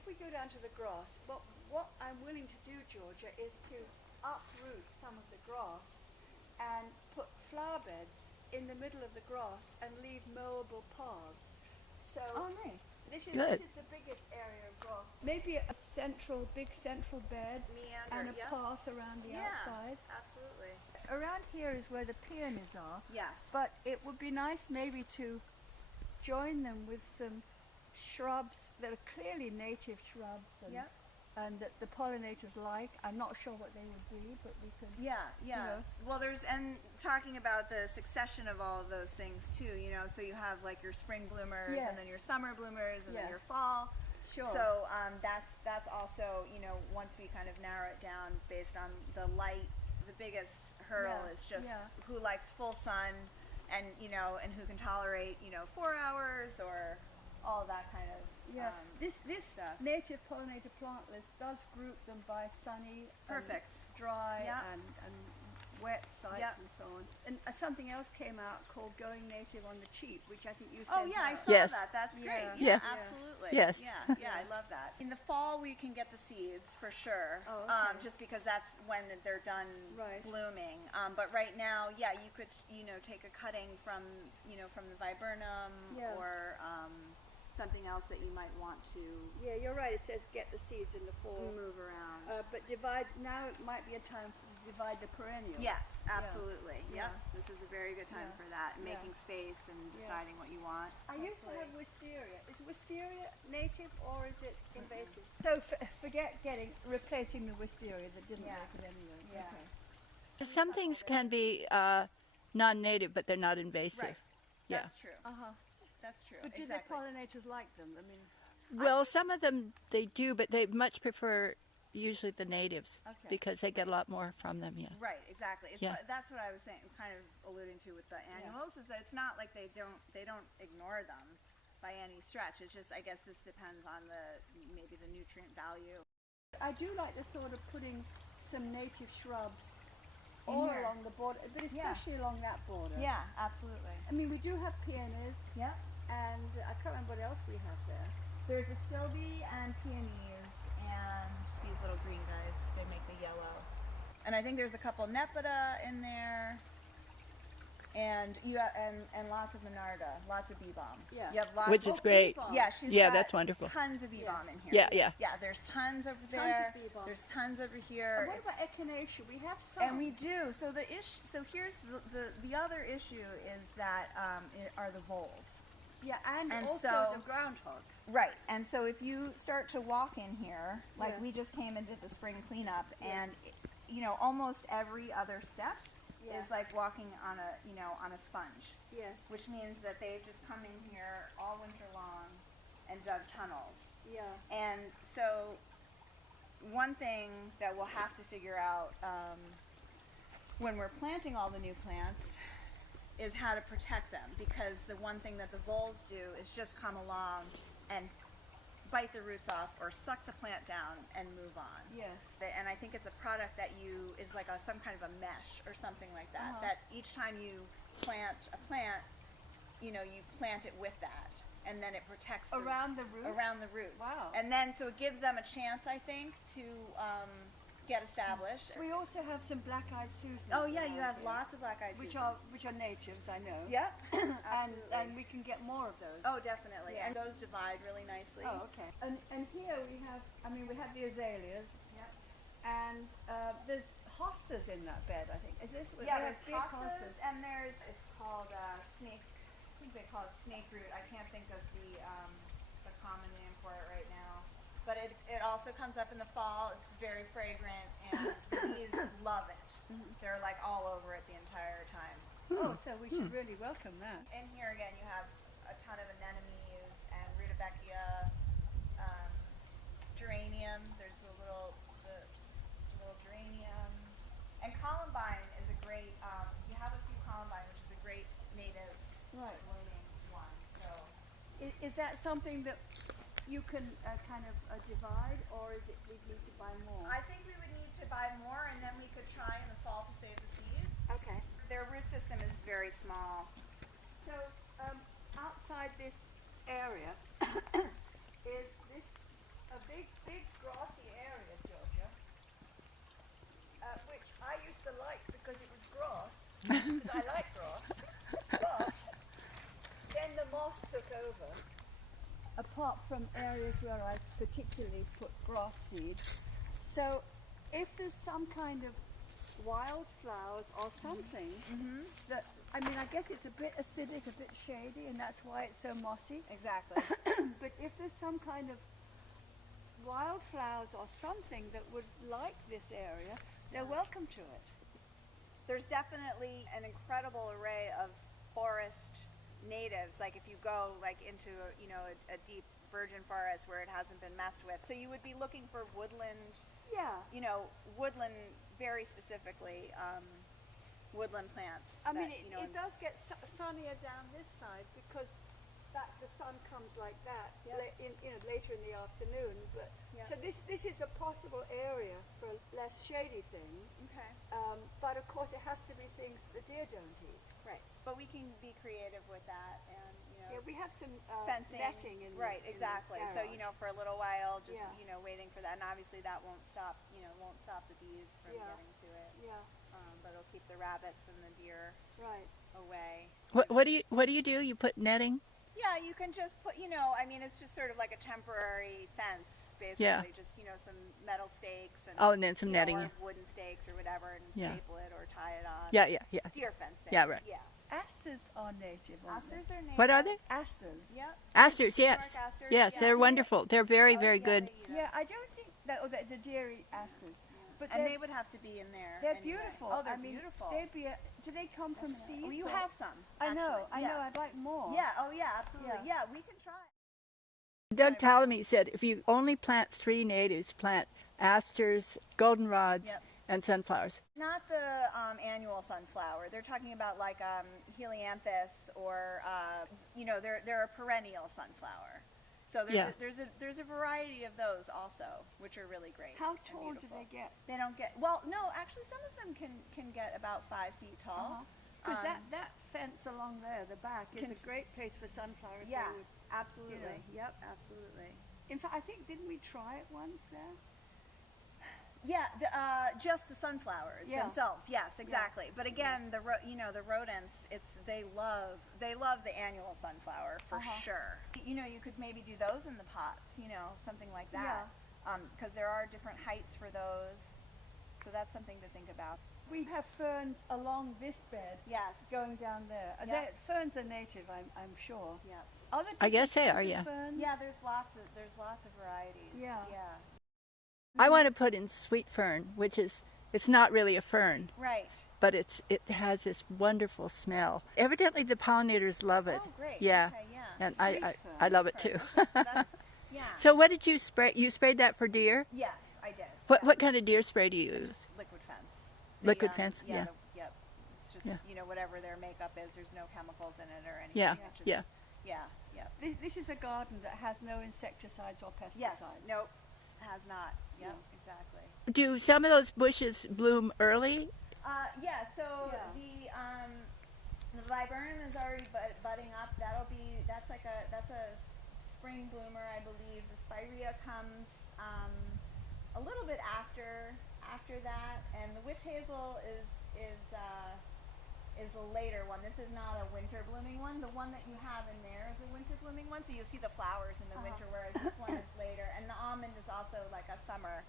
if we go down to the grass, what I'm willing to do, Georgia, is to uproot some of the grass and put flower beds in the middle of the grass and leave mowable paths. So nice. this is Good. the biggest area of grass. Maybe a big central bed Meander, and a path around the outside. Absolutely. Around here is where the peonies are. Yes. But it would be nice maybe to join them with some shrubs that are clearly native shrubs and that the pollinators like. I'm not sure what they would be, but we can. Yeah. You know. Well, and talking about the succession of all of those things too, so you have like your spring bloomers and then your summer bloomers and then your fall. Sure. So that's also, once we kind of narrow it down based on the light, the biggest hurdle is just who likes full sun and, and who can tolerate, 4 hours or all that kind of this stuff. native pollinator plant list does group them by sunny, Perfect, dry, and wet sites and so on. And something else came out called Going Native on the Cheap, which I think you said. Oh yeah, I saw Yes. that. That's great. Yeah. Absolutely. Yes. Yeah, I love that. In the fall, we can get the seeds for sure. Oh, okay. Just because that's when they're done blooming. But right now, you could, take a cutting from, from the viburnum or something else that you might want to. Yeah, you're right. It says get the seeds in the fall. Move around. But divide. Now it might be a time to divide the perennials. Yes, absolutely. Yeah. Yep. This is a very good time for that. Making space and deciding what you want. I used to have wisteria. Is wisteria native or is it invasive? So forget replacing the wisteria that didn't make it anyway. Yeah. Okay. Some things can be non-native, but they're not invasive. Right. That's true. That's true. But do the pollinators like them? I mean, Well, some of them they do, but they much prefer usually the natives because they get a lot more from them. Yeah. Right. Exactly. That's what I was saying, kind of alluding to with the annuals, is that it's not like they don't ignore them by any stretch. It's just, I guess this depends on maybe the nutrient value. I do like the thought of putting some native shrubs all along the border, but especially along that border. Yeah, absolutely. I mean, we do have peonies. Yeah. And I can't remember what else we have there. There's astilbe and peonies and these little green guys. They make the yellow. And I think there's a couple nepeta in there. And and lots of monarda, lots of bee balm. Yeah. You have lots Which is great. Yeah, she's got that's wonderful. Tons of bee balm in here. Yeah. Yeah, there's tons over there. Tons of bee balm. There's tons over here. And what about echinacea? We have some. And we do. So so here's the other issue is that are the voles. Yeah, and also so, the groundhogs. Right. And so if you start to walk in here, like we just came and did the spring cleanup, and almost every other step is like walking on a sponge. Yes. Which means that they've just come in here all winter long and dug tunnels. Yeah. And so one thing that we'll have to figure out when we're planting all the new plants is how to protect them, because the one thing that the voles do is just come along and bite the roots off or suck the plant down and move on. Yes. And I think it's a product that is like some kind of a mesh or something like that, that each time you plant a plant, you plant it with that, and then it protects around the roots? Around the roots. Wow. And then so it gives them a chance, I think, to get established. We also have some black-eyed Susans. Oh yeah, you have here, lots of black-eyed which Susans. are natives, I know. Yep. and we can get more of those. Oh, definitely. Yeah. And those divide really nicely. Oh, okay. And here we have the azaleas. Yep. And there's hostas in that bed, I think. Is this? Yeah, there's hostas, and it's called snake. I think they call it snake root. I can't think of the common name for it right now. But it also comes up in the fall. It's very fragrant, and the bees love it. They're like all over it the entire time. Oh, so we should really welcome that. In here again, you have a ton of anemones and rudbeckia, geranium. There's the little geranium, and columbine is a great. You have a few columbine, which is a great native blooming one. So, is that something that you can kind of divide, or is it we need to buy more? I think we would need to buy more, and then we could try in the fall to save the seeds. Okay. Their root system is very small. So outside this area is this a big grassy area, Georgia, which I used to like because it was grass, because I like grass. But then the moss took over. Apart from areas where I particularly put grass seed. So if there's some kind of wildflowers or something that, I mean, I guess it's a bit acidic, a bit shady, and that's why it's so mossy. Exactly. But if there's some kind of wildflowers or something that would like this area, they're welcome to it. There's definitely an incredible array of forest natives, like if you go like into a deep virgin forest where it hasn't been messed with. So you would be looking for woodland, Yeah. Woodland very specifically, woodland plants. I mean, that, it does get sunnier down this side because the sun comes like that later in the afternoon. But so this is a possible area for less shady things. Okay. But of course, it has to be things the deer don't eat. Right. But we can be creative with that, and Yeah, we have some fencing. netting in Right. the Exactly. So garage. for a little while, just Yeah. waiting for that, and obviously that won't stop the bees from getting to it. Yeah, But it'll keep the rabbits and the deer right. away. What do you do? You put netting? Yeah, you can just put, I mean, it's just sort of like a temporary fence, basically. Yeah. Just, some metal stakes and, Oh, and then some netting. or wooden stakes or whatever, and Yeah. staple it or tie it on. Yeah. Deer fencing. Yeah, right. Yeah. Asters are native, aren't Asters are native. What are they? they? Asters. Yep. Asters, yes. York asters, Yes, yeah. they're wonderful. They're very, Oh, very yeah, good. they eat 'em. Yeah, I don't think that the deer eat asters, but And they're, they would have to be in there. they're anyway. beautiful. Oh, they're I mean, beautiful. do they come from seeds? Well, you or- have some. I know. actually. Yeah. I'd like more. Yeah. Oh, yeah. Absolutely. Yeah. Yeah. We can try. Doug Talamy said if you only plant 3 natives, plant asters, goldenrods, Yep. and sunflowers. Not the annual sunflower. They're talking about like helianthus or they're a perennial sunflower. So there's a variety of those also, which are really great. How and tall do beautiful. they get? They don't get no. Actually, some of them can get about 5 feet tall. Because that fence along there, the back, is Can- a great place for sunflowers. They Yeah, would- absolutely. Yep, absolutely. In fact, I think didn't we try it once there? Yeah, just the sunflowers Yeah. themselves. Yes, exactly. But again, the rodents, they love the annual sunflower for sure. You could maybe do those in the pots, something like that. Because there are different heights for those. So that's something to think about. We have ferns along this bed Yes. going down there. Yeah. Ferns are native, I'm sure. Yeah. Are there I guess they different are, kinds yeah. of ferns? Yeah, there's lots of varieties. Yeah. Yeah. I want to put in sweet fern, which it's not really a fern, Right. but it has this wonderful smell. Evidently the pollinators love it. Oh, great. Yeah. Okay, yeah. And Sweet I love it Right. too. Okay, so that's, yeah. So what did you spray? You sprayed that for deer? Yes, I did. What Yeah. what kind of deer spray do you use? Just liquid fence. Liquid fence, yeah. Yep. It's just, Yeah. whatever their makeup is, there's no chemicals in it or anything. Yeah, It's just- yeah. Yeah, yeah. This is a garden that has no insecticides or pesticides. Yes, nope, has not. Yep, exactly. Do some of those bushes bloom early? Yeah, so Yeah. the viburnum is already budding up. That's a spring bloomer, I believe. The spirea comes a little bit after that, and the witch hazel is a later one. This is not a winter blooming one. The one that you have in there is a winter blooming one, so you'll see the flowers in the winter, whereas this one is later. And the almond is also like a summer